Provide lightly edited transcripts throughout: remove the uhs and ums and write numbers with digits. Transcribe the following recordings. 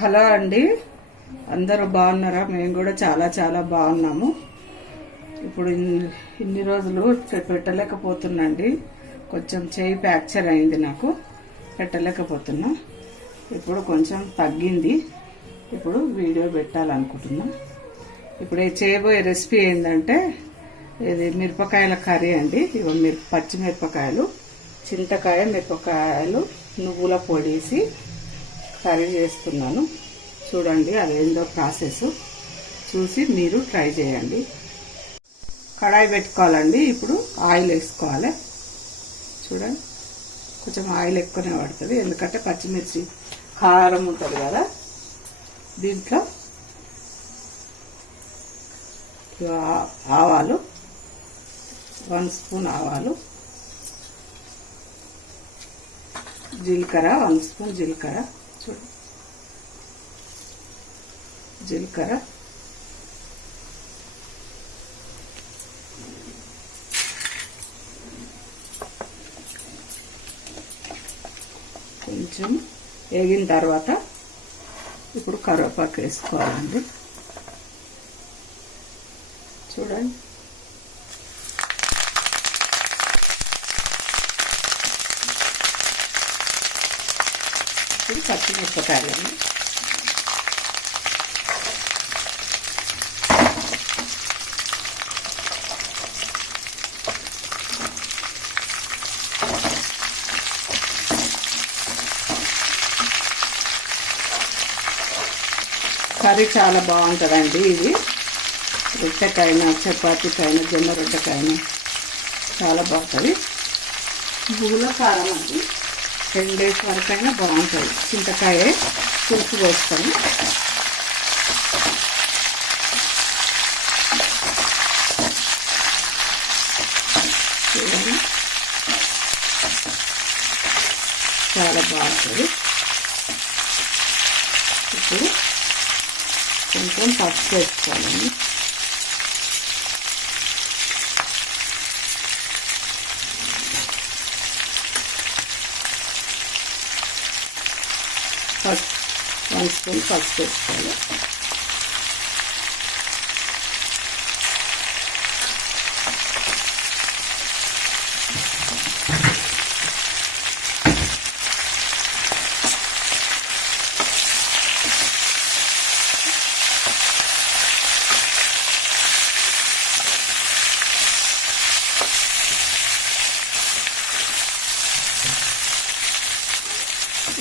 Hello అండి, అందరూ బాగున్నారా? మేము కూడా చాలా చాలా బాగున్నాము. ఇప్పుడు ఇన్ని రోజులు పెట్టలేకపోతున్నాండి, కొంచెం చేయి ఫ్రాక్చర్ అయింది, నాకు పెట్టలేకపోతున్నా. ఇప్పుడు కొంచెం తగ్గింది. ఇప్పుడు వీడియో పెట్టాలనుకుంటున్నా. ఇప్పుడు చేయబోయే రెసిపీ ఏంటంటే ఇది మిరపకాయల కర్రీ అండి. ఇవి పచ్చిమిరపకాయలు, చింతకాయ, మిరపకాయలు, నువ్వుల పొడేసి కర్రీ చేస్తున్నాను. చూడండి అదేందో ప్రాసెస్ చూసి మీరు ట్రై చేయండి. కడాయి పెట్టుకోవాలండి. ఇప్పుడు ఆయిల్ వేసుకోవాలి. చూడండి కొంచెం ఆయిల్ ఎక్కువనే పడుతుంది, ఎందుకంటే పచ్చిమిర్చి కారం ఉంటుంది కదా. దీంట్లో ఆవాలు, 1 స్పూన్ ఆవాలు, జీలకర్ర 1 స్పూన్ జీలకర్ర, చూడండి జీలకర్ర, కొంచెం వేగిన తర్వాత ఇప్పుడు కరివేపాకు వేసుకోవాలండి. చూడండి ఇప్పుడు పచ్చిమిరపకాయలండి. కర్రీ చాలా బాగుంటుందండి. ఇది రొట్టెకైనా, చపాతీకైనా, జొన్న రొట్టెకైనా చాలా బాగుంటుంది. పువ్వుల కారం అండి, 10 డేస్ వరకైనా బాగుంటుంది. చింతకాయ పులుసు వేస్తాము. చూడండి చాలా బాగుంటుంది. ఇప్పుడు కొంచెం పసుపు వేసుకోవాలండి. ఫస్ట్ 1 స్పూన్ పసుపు వేసుకోవాలి.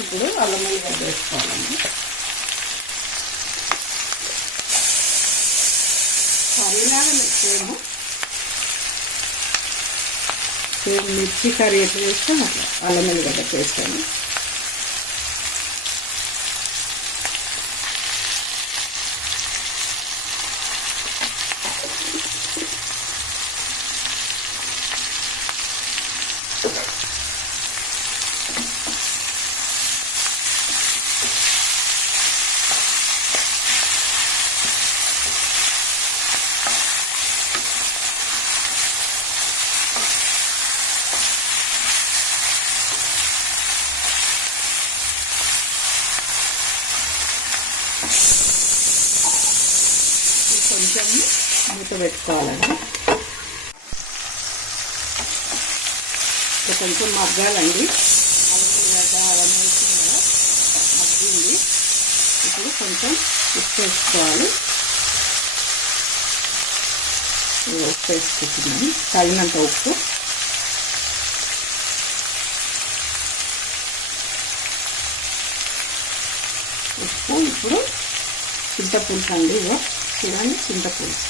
ఇప్పుడు అల్లం వెల్లిగడ్డ వేసుకోవాలండి. కర్రీలాగానే సేమ్ మిర్చి కర్రీ ఎట్లా వేస్తాం అట్లా అల్లం వెల్లిగడ్డ వేస్తాను. కొంచెం మూత పెట్టుకోవాలండి. కొంచెం మగ్గాలండి. అల్లం వేసిన కదా మగ్గింది. ఇప్పుడు కొంచెం ఉప్పు వేసుకోవాలి. ఉప్పు వేసుకుంటున్నాను, తగినంత ఉప్పు. ఇప్పుడు చింతపులుసు అండి. ఇగో చూడండి చింతపులుసు.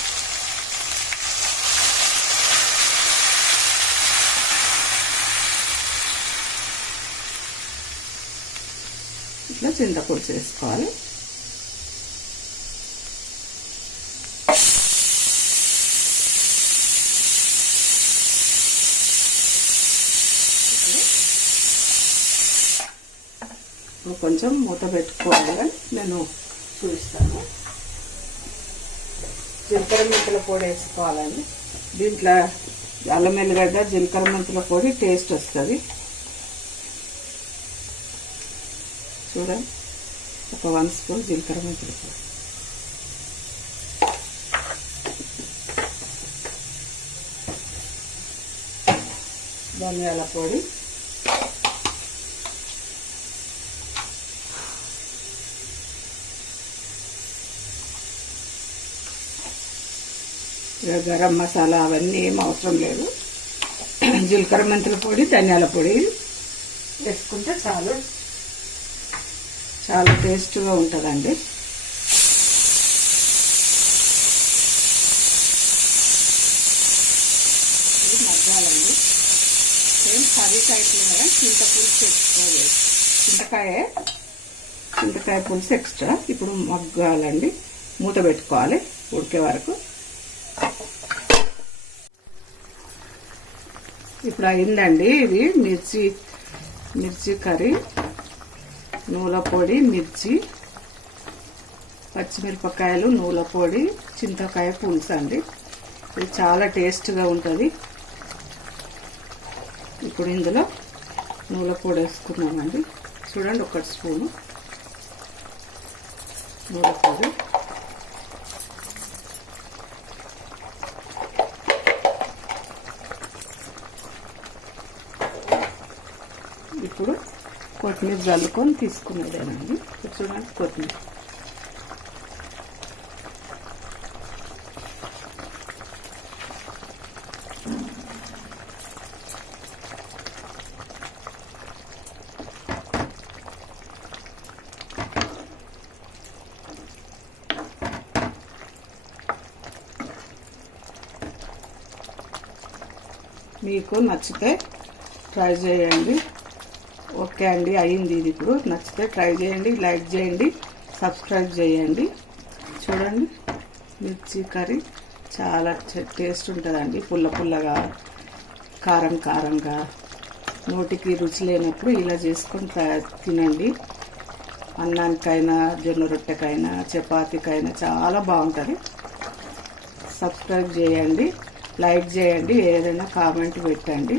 ఇట్లా చింతపులుసు వేసుకోవాలి. ఇప్పుడు కొంచెం మూత పెట్టుకోవాలి, కానీ నేను చూపిస్తాను. జీలకర్ర మెంతుల పొడి వేసుకోవాలండి. దీంట్లో అల్లం వెల్లిగడ్డ, జీలకర్ర మెంతుల పొడి టేస్ట్ వస్తుంది. చూడండి ఒక 1 స్పూన్ జీలకర్ర మెంతుల పొడి, ధనియాల పొడి, గరం మసాలా అవన్నీ ఏం అవసరం లేదు. జీలకర్ర మెంతుల పొడి, ధనియాల పొడి వేసుకుంటే చాలా టేస్ట్గా ఉంటుందండి. ఇది మగ్గాలండి. సేమ్ కర్రీ టైప్లో కదా, చింతపులుసు ఎక్స్ట్రా వేసి చింతకాయ పులుసు ఎక్స్ట్రా. ఇప్పుడు మగ్గాలండి, మూత పెట్టుకోవాలి ఉడికే వరకు. ఇప్పుడు అయిందండి. ఇది మిర్చి కర్రీ, నూనె పొడి, మిర్చి, పచ్చిమిరపకాయలు, నూనె పొడి, చింతకాయ పులుసు అండి. ఇది చాలా టేస్ట్గా ఉంటుంది. ఇప్పుడు ఇందులో నూనె పొడి వేసుకున్నామండి. చూడండి, 1 స్పూను నూనె పొడి, ఇప్పుడు కొత్తిమీర జల్లుకొని తీసుకునేదేనండి. చూడండి, కొత్తిమీర మీకు నచ్చితే ట్రై చేయండి. ఓకే అండి, అయ్యింది ఇది. ఇప్పుడు నచ్చితే ట్రై చేయండి, లైక్ చేయండి, సబ్స్క్రైబ్ చేయండి. చూడండి, మిర్చి కర్రీ చాలా టేస్ట్ ఉంటుందండి. పుల్లగా, కారంగా, నోటికి రుచి లేనప్పుడు ఇలా చేసుకొని తినండి. అన్నానికైనా, జొన్న రొట్టెకైనా, చపాతీకైనా చాలా బాగుంటుంది. సబ్స్క్రైబ్ చేయండి, లైక్ చేయండి, ఏదైనా కామెంట్ పెట్టండి.